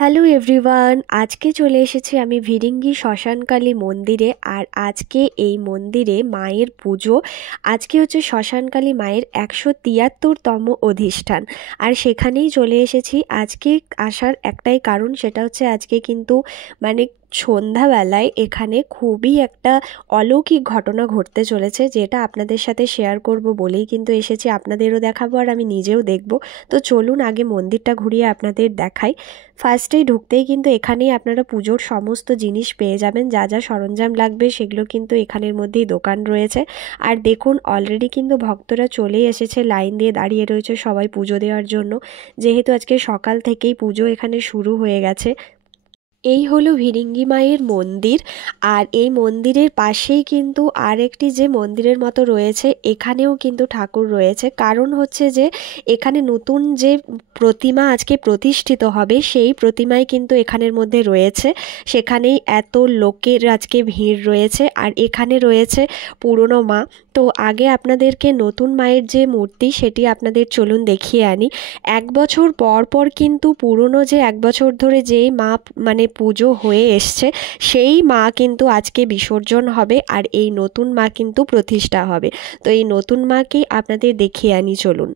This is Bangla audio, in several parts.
হ্যালো এভরিওয়ান, আজকে চলে এসেছি আমি ভিরিঙ্গি শ্মশানকালী মন্দিরে। আর আজকে এই মন্দিরে মায়ের পুজো। আজকে হচ্ছে শ্মশানকালী মায়ের 173তম অধিষ্ঠান। আর সেখানেই চলে এসেছি। আজকে আসার একটাই কারণ, সেটা হচ্ছে আজকে কিন্তু মানে সন্ধ্যাবেলায় এখানে খুবই একটা অলৌকিক ঘটনা ঘটতে চলেছে, যেটা আপনাদের সাথে শেয়ার করব বলেই কিন্তু এসেছি। আপনাদেরও দেখাবো আর আমি নিজেও দেখব। তো চলুন আগে মন্দিরটা ঘুরিয়ে আপনাদের দেখাই। ফার্স্টেই ঢুকতেই কিন্তু এখানেই আপনারা পুজোর সমস্ত জিনিস পেয়ে যাবেন। যা যা সরঞ্জাম লাগবে সেগুলো কিন্তু এখানের মধ্যেই দোকান রয়েছে। আর দেখুন অলরেডি কিন্তু ভক্তরা চলেই এসেছে, লাইন দিয়ে দাঁড়িয়ে রয়েছে সবাই পুজো দেওয়ার জন্য, যেহেতু আজকে সকাল থেকেই পুজো এখানে শুরু হয়ে গেছে। এই হলো ভিরিঙ্গি মায়ের মন্দির। আর এই মন্দিরের পাশেই কিন্তু আরেকটি যে মন্দিরের মতো রয়েছে, এখানেও কিন্তু ঠাকুর রয়েছে। কারণ হচ্ছে যে এখানে নতুন যে প্রতিমা আজকে প্রতিষ্ঠিত হবে, সেই প্রতিমাই কিন্তু এখানের মধ্যে রয়েছে। সেখানেই এত লোকের আজকে ভিড় রয়েছে। আর এখানে রয়েছে পুরনো মা। তো আগে আপনাদেরকে নতুন মায়ের যে মূর্তি, সেটি আপনাদের চলুন দেখিয়ে আনি। 1 বছর পর পর কিন্তু পুরনো যে 1 বছর ধরে যেই মা মানে পুজো হয়ে এসছে, সেই মা কিন্তু আজকে বিসর্জন হবে। আর এই নতুন মা কিন্তু প্রতিষ্ঠা হবে। তো এই নতুন মাকেই আপনাদের দেখিয়ে আনি চলুন।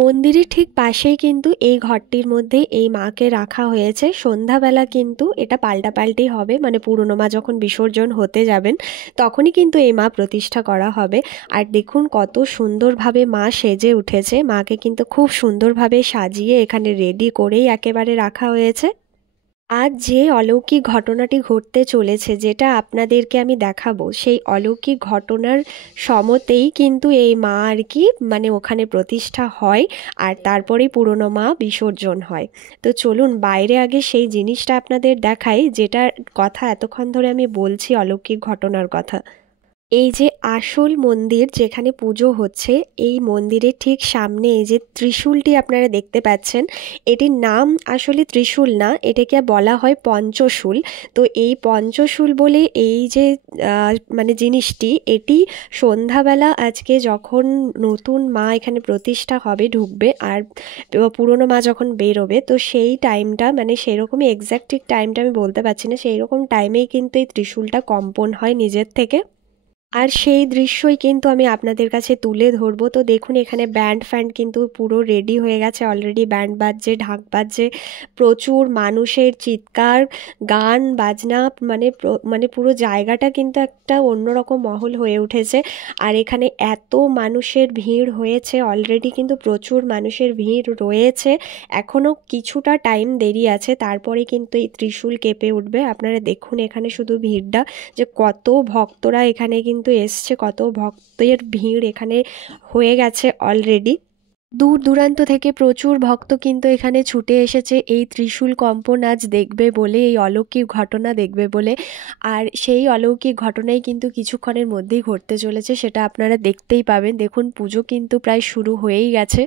মন্দিরের ঠিক পাশেই কিন্তু এই ঘরটির মধ্যে এই মাকে রাখা হয়েছে। সন্ধ্যাবেলা কিন্তু এটা পাল্টাপাল্টি হবে, মানে পুরনো মা যখন বিসর্জন হতে যাবেন তখনই কিন্তু এই মা প্রতিষ্ঠা করা হবে। আর দেখুন কত সুন্দরভাবে মা সেজে উঠেছে। মাকে কিন্তু খুব সুন্দরভাবে সাজিয়ে এখানে রেডি করেই একেবারে রাখা হয়েছে। আজ যে অলৌকিক ঘটনাটি ঘটতে চলেছে, যেটা আপনাদেরকে আমি দেখাবো, সেই অলৌকিক ঘটনার সমতেই কিন্তু এই মা আর কি মানে ওখানে প্রতিষ্ঠা হয়। আর তারপরেই পুরনো মা বিসর্জন হয়। তো চলুন বাইরে আগে সেই জিনিসটা আপনাদের দেখাই, যেটার কথা এতক্ষণ ধরে আমি বলছি, অলৌকিক ঘটনার কথা। এই যে আসল মন্দির যেখানে পুজো হচ্ছে, এই মন্দিরের ঠিক সামনে এই যে ত্রিশূলটি আপনারা দেখতে পাচ্ছেন, এটির নাম আসলে ত্রিশূল না, এটাকে বলা হয় পঞ্চশূল। তো এই পঞ্চশূল বলে এই যে মানে জিনিসটি, এটি সন্ধ্যাবেলা আজকে যখন নতুন মা এখানে প্রতিষ্ঠা হবে, ঢুকবে, আর পুরনো মা যখন বেরোবে, তো সেই টাইমটা মানে সেরকমই এক্স্যাক্ট ঠিক টাইমটা আমি বলতে পারছি না, সেই রকম টাইমেই কিন্তু এই ত্রিশূলটা কম্পন হয় নিজের থেকে। আর সেই দৃশ্যই কিন্তু আমি আপনাদের কাছে তুলে ধরবো। তো দেখুন এখানে ব্যান্ড ফ্যান্ড কিন্তু পুরো রেডি হয়ে গেছে, অলরেডি ব্যান্ড বাজছে, ঢাক বাজছে, প্রচুর মানুষের চিৎকার, গান বাজনা, মানে পুরো জায়গাটা কিন্তু একটা অন্যরকম মহল হয়ে উঠেছে। আর এখানে এত মানুষের ভিড় হয়েছে, অলরেডি কিন্তু প্রচুর মানুষের ভিড় রয়েছে। এখনও কিছুটা টাইম দেরি আছে, তারপরে কিন্তু এই ত্রিশূল কেঁপে উঠবে। আপনারা দেখুন এখানে শুধু ভিড়টা, যে কত ভক্তরা এখানে কিন্তু এসছে, কত ভক্তের ভিড় এখানে হয়ে গেছে অলরেডি। দূর দূরান্ত থেকে প্রচুর ভক্ত কিন্তু এখানে ছুটে এসেছে এই ত্রিশূল কম্পন আজ দেখবে বলে, এই অলৌকিক ঘটনা দেখবে বলে। আর সেই অলৌকিক ঘটনাই কিন্তু কিছুক্ষণের মধ্যেই ঘটতে চলেছে, সেটা আপনারা দেখতেই পাবেন। দেখুন পুজো কিন্তু প্রায় শুরু হয়েই গেছে।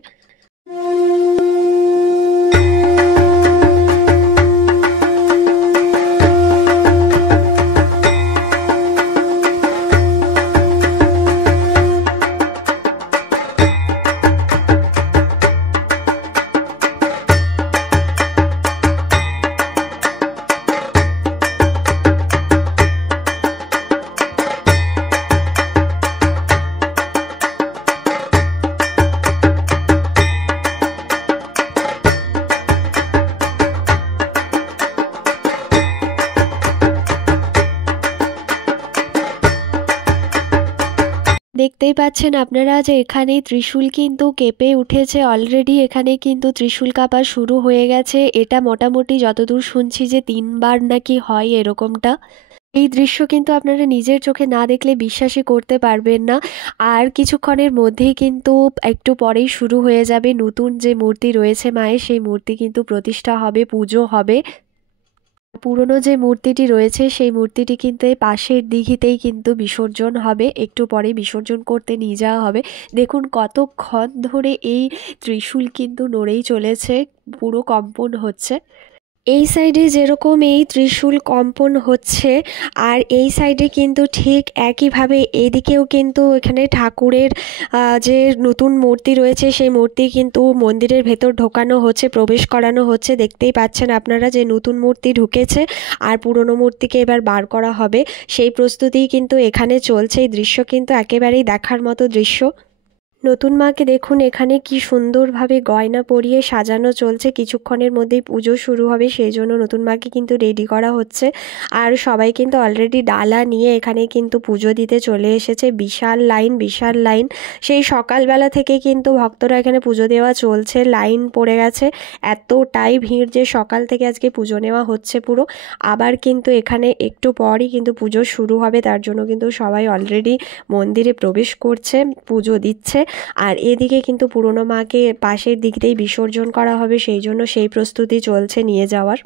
দেখতেই পাচ্ছেন আপনারা যে এখানে ত্রিশূল কিন্তু কেঁপে উঠেছে অলরেডি। এখানে কিন্তু ত্রিশূল কাঁপা শুরু হয়ে গেছে। এটা মোটামুটি যতদূর শুনছি যে 3বার নাকি হয় এরকমটা। এই দৃশ্য কিন্তু আপনারা নিজের চোখে না দেখলে বিশ্বাসই করতে পারবেন না। আর কিছুক্ষণের মধ্যেই কিন্তু একটু পরেই শুরু হয়ে যাবে। নতুন যে মূর্তি রয়েছে মায়ের, সেই মূর্তি কিন্তু প্রতিষ্ঠা হবে, পুজো হবে। পুরনো যে মূর্তিটি রয়েছে সেই মূর্তিটি কিন্তু এই পাশের দিঘিতেই কিন্তু বিসর্জন হবে, একটু পরে বিসর্জন করতে নিয়ে যাওয়া হবে। দেখুন কতক্ষণ ধরে এই ত্রিশূল কিন্তু নড়েই চলেছে, পুরো কম্পন হচ্ছে। এই সাইডে যেরকম এই ত্রিশূল কম্পন হচ্ছে, আর এই সাইডে কিন্তু ঠিক একইভাবে এদিকেও কিন্তু এখানে ঠাকুরের যে নতুন মূর্তি রয়েছে সেই মূর্তি কিন্তু মন্দিরের ভেতর ঢোকানো হচ্ছে, প্রবেশ করানো হচ্ছে। দেখতেই পাচ্ছেন আপনারা যে নতুন মূর্তি ঢুকেছে আর পুরনো মূর্তিকে এবার বার করা হবে, সেই প্রস্তুতিই কিন্তু এখানে চলছে। এই দৃশ্য কিন্তু একেবারেই দেখার মতো দৃশ্য। নতুন মাকে দেখুন এখানে কি সুন্দরভাবে গয়না পরিয়ে সাজানো চলছে। কিছুক্ষণের মধ্যেই পুজো শুরু হবে, সেই জন্য নতুন মাকে কিন্তু রেডি করা হচ্ছে। আর সবাই কিন্তু অলরেডি ডালা নিয়ে এখানে কিন্তু পুজো দিতে চলে এসেছে। বিশাল লাইন, বিশাল লাইন। সেই সকালবেলা থেকে কিন্তু ভক্তরা এখানে পুজো দেওয়া চলছে, লাইন পড়ে গেছে। এতটাই ভিড় যে সকাল থেকে আজকে পুজো নেওয়া হচ্ছে পুরো। আবার কিন্তু এখানে একটু পরই কিন্তু পুজো শুরু হবে, তার জন্য কিন্তু সবাই অলরেডি মন্দিরে প্রবেশ করছে, পুজো দিচ্ছে। আর এদিকে কিন্তু পুরনো মাকে পাশের দিক দিয়েই বিসর্জন করা হবে, সেই জন্য সেই প্রস্তুতি চলছে নিয়ে যাওয়ার।